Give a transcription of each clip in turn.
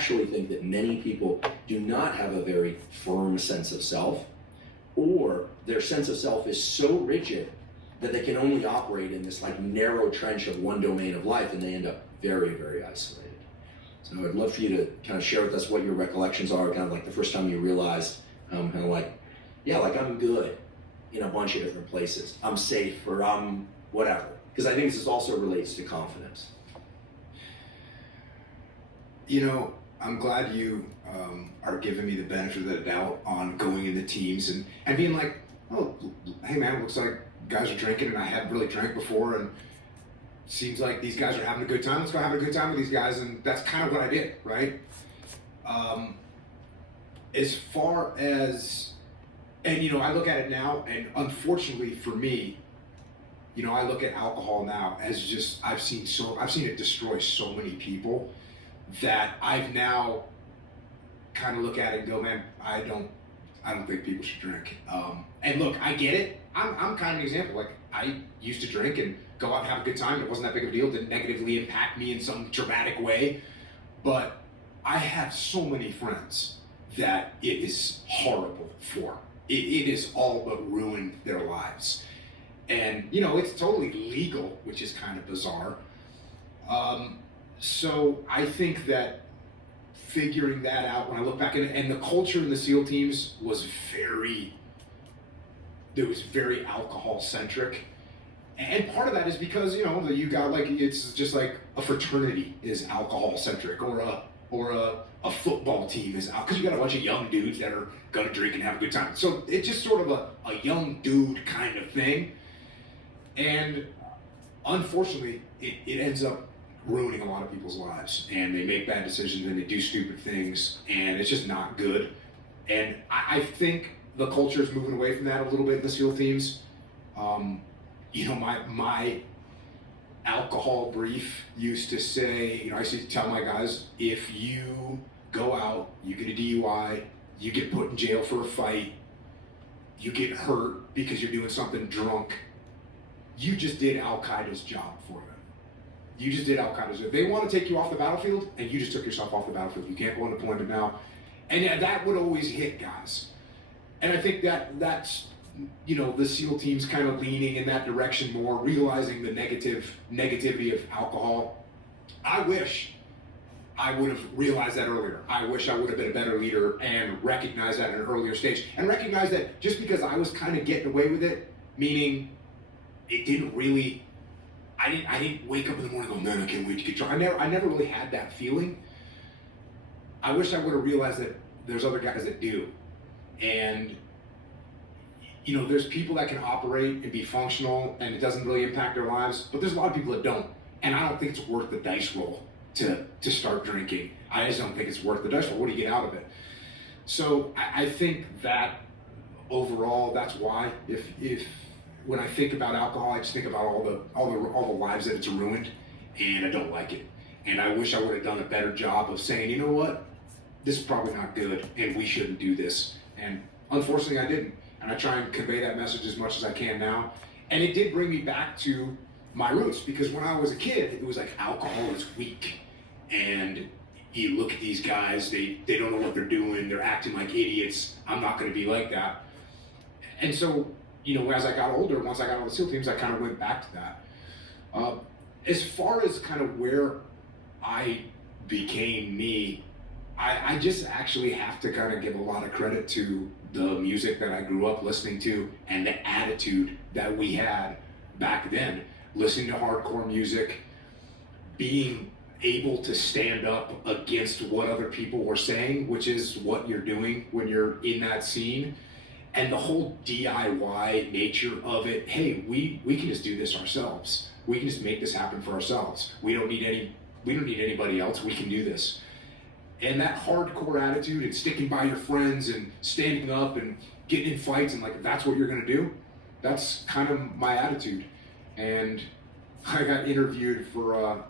actually think that many people do not have a very firm sense of self, or their sense of self is so rigid that they can only operate in this like narrow trench of one domain of life, and they end up very, very isolated. So I'd love for you to kind of share with us what your recollections are, kind of like the first time you realized, kind of like, yeah, like I'm good in a bunch of different places. I'm safe, or I'm whatever. Because I think this also relates to confidence. You know, I'm glad you are giving me the benefit of the doubt on going into teams and being like, oh, hey man, it looks like guys are drinking and I haven't really drank before, and seems like these guys are having a good time. Let's go have a good time with these guys, and that's kind of what I did, right? As far as, and you know, I look at it now, and unfortunately for me, you know, I look at alcohol now as just, I've seen it destroy so many people that I've now kind of look at it and go, man, I don't think people should drink. And look, I get it. I'm kind of an example. Like, I used to drink and go out and have a good time. It wasn't that big of a deal. It didn't negatively impact me in some dramatic way. But I have so many friends that it is horrible for. It is all but ruined their lives. And, you know, it's totally legal, which is kind of bizarre. So I think that figuring that out, when I look back, and the culture in the SEAL teams was very alcohol-centric. And part of that is because, you know, you got like, it's just like a fraternity is alcohol-centric, or a football team is out, because you got a bunch of young dudes that are gonna drink and have a good time. So it's just sort of a young dude kind of thing. And unfortunately, it ends up ruining a lot of people's lives, and they make bad decisions and they do stupid things, and it's just not good. And I think the culture is moving away from that a little bit in the SEAL teams. You know, my alcohol brief used to say, you know, I used to tell my guys, if you go out, you get a DUI, you get put in jail for a fight, you get hurt because you're doing something drunk, you just did Al-Qaeda's job for them. You just did Al-Qaeda's job. They want to take you off the battlefield, and you just took yourself off the battlefield. You can't go on deployment now. And that would always hit guys. And I think that's, you know, the SEAL team's kind of leaning in that direction more, realizing the negativity of alcohol. I wish I would have realized that earlier. I wish I would have been a better leader and recognized that at an earlier stage. And recognize that just because I was kind of getting away with it, meaning it didn't really, I didn't wake up in the morning and go, man, I can't wait to get drunk. I never really had that feeling. I wish I would have realized that there's other guys that do. And, you know, there's people that can operate and be functional and it doesn't really impact their lives, but there's a lot of people that don't. And I don't think it's worth the dice roll to start drinking. I just don't think it's worth the dice roll. What do you get out of it? So I think that overall, that's why if when I think about alcohol, I just think about all the lives that it's ruined, and I don't like it. And I wish I would have done a better job of saying, you know what, this is probably not good, and we shouldn't do this. And unfortunately, I didn't. And I try and convey that message as much as I can now. And it did bring me back to my roots, because when I was a kid, it was like alcohol is weak. And you look at these guys, they don't know what they're doing, they're acting like idiots. I'm not gonna be like that. And so, you know, as I got older, once I got on the SEAL teams, I kind of went back to that. As far as kind of where I became me, I just actually have to kind of give a lot of credit to the music that I grew up listening to and the attitude that we had back then. Listening to hardcore music, being able to stand up against what other people were saying, which is what you're doing when you're in that scene. And the whole DIY nature of it, hey, we can just do this ourselves. We can just make this happen for ourselves. We don't need anybody else. We can do this. And that hardcore attitude and sticking by your friends and standing up and getting in fights and like, if that's what you're gonna do, that's kind of my attitude. And I got interviewed for a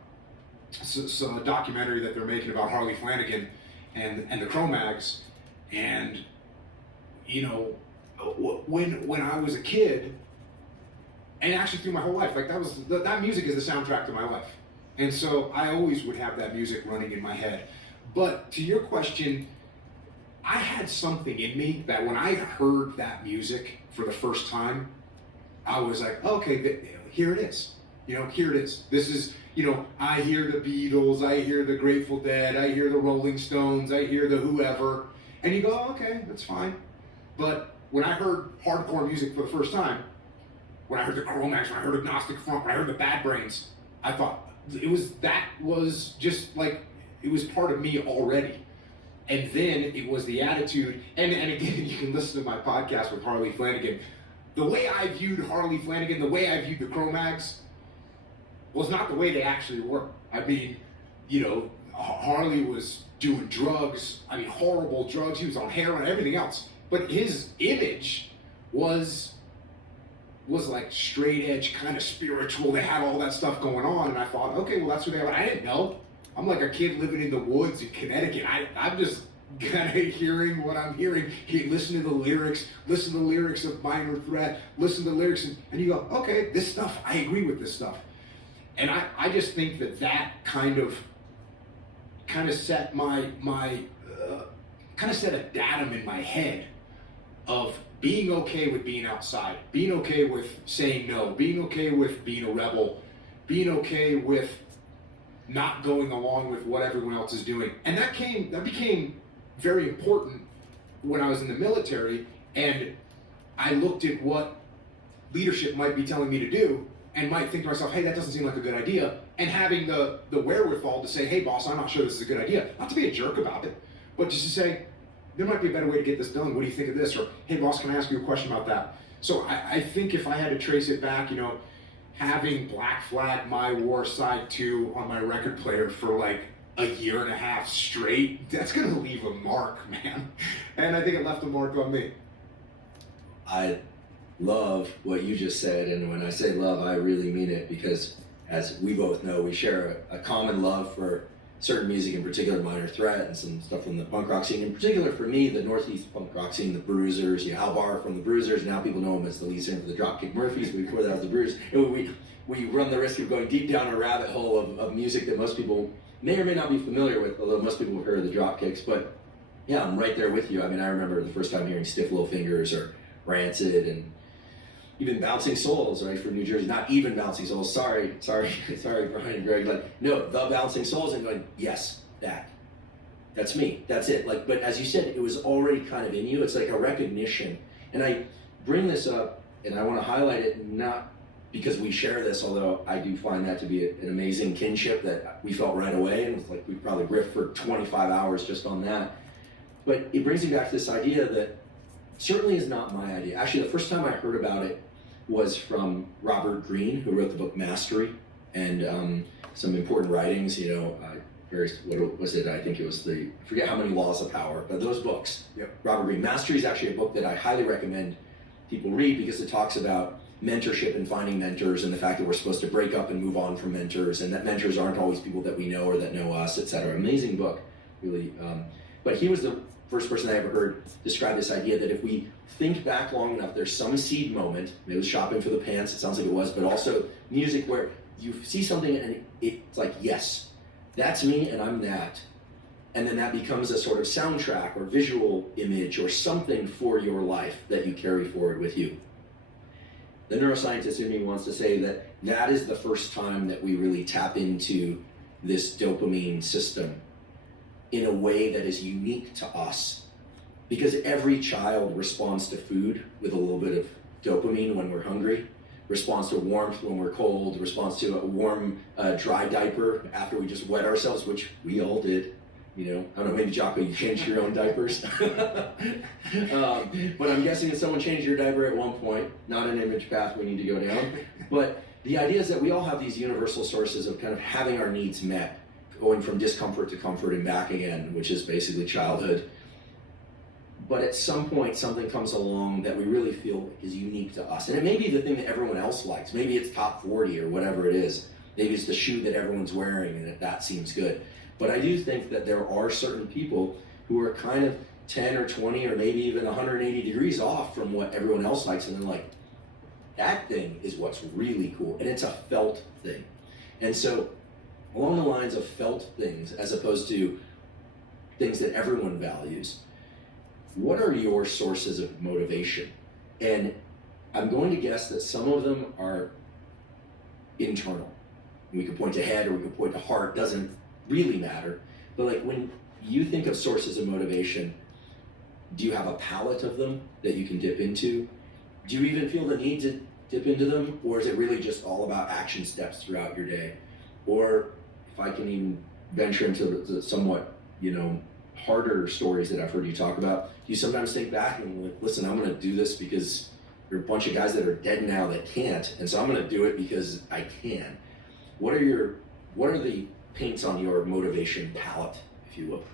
documentary that they're making about Harley Flanagan and the Cro-Mags. And, you know, when I was a kid, and actually through my whole life, like that music is the soundtrack to my life. And so I always would have that music running in my head. But to your question, I had something in me that when I heard that music for the first time, I was like, okay, here it is. Here it is. This is, I hear the Beatles, I hear the Grateful Dead, I hear the Rolling Stones, I hear the whoever. And you go, okay, that's fine. But when I heard hardcore music for the first time, when I heard the Cro-Mags, when I heard Agnostic Front, when I heard the Bad Brains, I thought it was just like, it was part of me already. And then it was the attitude, and again, you can listen to my podcast with Harley Flanagan. The way I viewed Harley Flanagan, the way I viewed the Cro-Mags, was not the way they actually were. I mean, Harley was doing drugs, horrible drugs, he was on heroin, everything else. But his image was like straight edge, kind of spiritual. They had all that stuff going on, and I thought, okay, well, that's what they were. I didn't know. I'm like a kid living in the woods in Connecticut. I'm just kind of hearing what I'm hearing. Listen to the lyrics of Minor Threat, listen to the lyrics, and you go, okay, this stuff, I agree with this stuff. And I just think that kind of set kind of set a datum in my head of being okay with being outside, being okay with saying no, being okay with being a rebel, being okay with not going along with what everyone else is doing. And that became very important when I was in the military, and I looked at what leadership might be telling me to do and might think to myself, hey, that doesn't seem like a good idea. And having the wherewithal to say, hey, boss, I'm not sure this is a good idea. Not to be a jerk about it, but just to say, there might be a better way to get this done. What do you think of this? Or, hey, boss, can I ask you a question about that? So I think if I had to trace it back, having Black Flag, My War, Side 2 on my record player for like a year and a half straight, that's going to leave a mark, man. And I think it left a mark on me. I love what you just said, and when I say love, I really mean it, because as we both know, we share a common love for certain music, in particular Minor Threat and some stuff from the punk rock scene. In particular for me, the Northeast punk rock scene, the Bruisers, Al Barr from the Bruisers. Now people know him as the lead singer for the Dropkick Murphys, but before that was the Bruisers. We run the risk of going deep down a rabbit hole of music that most people may or may not be familiar with, although most people have heard of the Dropkicks. But yeah, I'm right there with you. I remember the first time hearing Stiff Little Fingers or Rancid, and even Bouncing Souls, right, from New Jersey. Not even Bouncing Souls. Sorry, Brian and Greg. No, the Bouncing Souls, and going, yes, that's me. That's it. But as you said, it was already kind of in you. It's like a recognition. And I bring this up, and I want to highlight it, not because we share this, although I do find that to be an amazing kinship that we felt right away, and it's like we probably riffed for 25 hours just on that. But it brings me back to this idea that certainly is not my idea. Actually, the first time I heard about it was from Robert Greene, who wrote the book Mastery, and some important writings, what was it? I think it was I forget how many laws of power, but those books. Yep. Robert Greene. Mastery is actually a book that I highly recommend people read, because it talks about mentorship and finding mentors, and the fact that we're supposed to break up and move on from mentors, and that mentors aren't always people that we know or that know us, etc. Amazing book, really. But he was the first person I ever heard describe this idea that if we think back long enough, there's some seed moment, maybe it was shopping for the pants, it sounds like it was, but also music where you see something and it's like, yes, that's me and I'm that. And then that becomes a sort of soundtrack or visual image or something for your life that you carry forward with you. The neuroscientist in me wants to say that is the first time that we really tap into this dopamine system in a way that is unique to us. Because every child responds to food with a little bit of dopamine when we're hungry, responds to warmth when we're cold, responds to a warm, dry diaper after we just wet ourselves, which we all did. I don't know, maybe Jocko, you changed your own diapers. But I'm guessing that someone changed your diaper at one point, not an image path we need to go down. But the idea is that we all have these universal sources of kind of having our needs met, going from discomfort to comfort and back again, which is basically childhood. But at some point, something comes along that we really feel is unique to us. And it may be the thing that everyone else likes. Maybe it's top 40 or whatever it is. Maybe it's the shoe that everyone's wearing and that seems good. But I do think that there are certain people who are kind of 10 or 20 or maybe even 180 degrees off from what everyone else likes. And they're like, that thing is what's really cool. And it's a felt thing. And so along the lines of felt things, as opposed to things that everyone values. What are your sources of motivation? And I'm going to guess that some of them are internal. We could point to head or we could point to heart, doesn't really matter. But like when you think of sources of motivation, do you have a palette of them that you can dip into? Do you even feel the need to dip into them? Or is it really just all about action steps throughout your day? Or if I can even venture into the somewhat, harder stories that I've heard you talk about, do you sometimes think back and like, listen, I'm gonna do this because there are a bunch of guys that are dead now that can't, and so I'm gonna do it because I can. What are the paints on your motivation palette, if you will?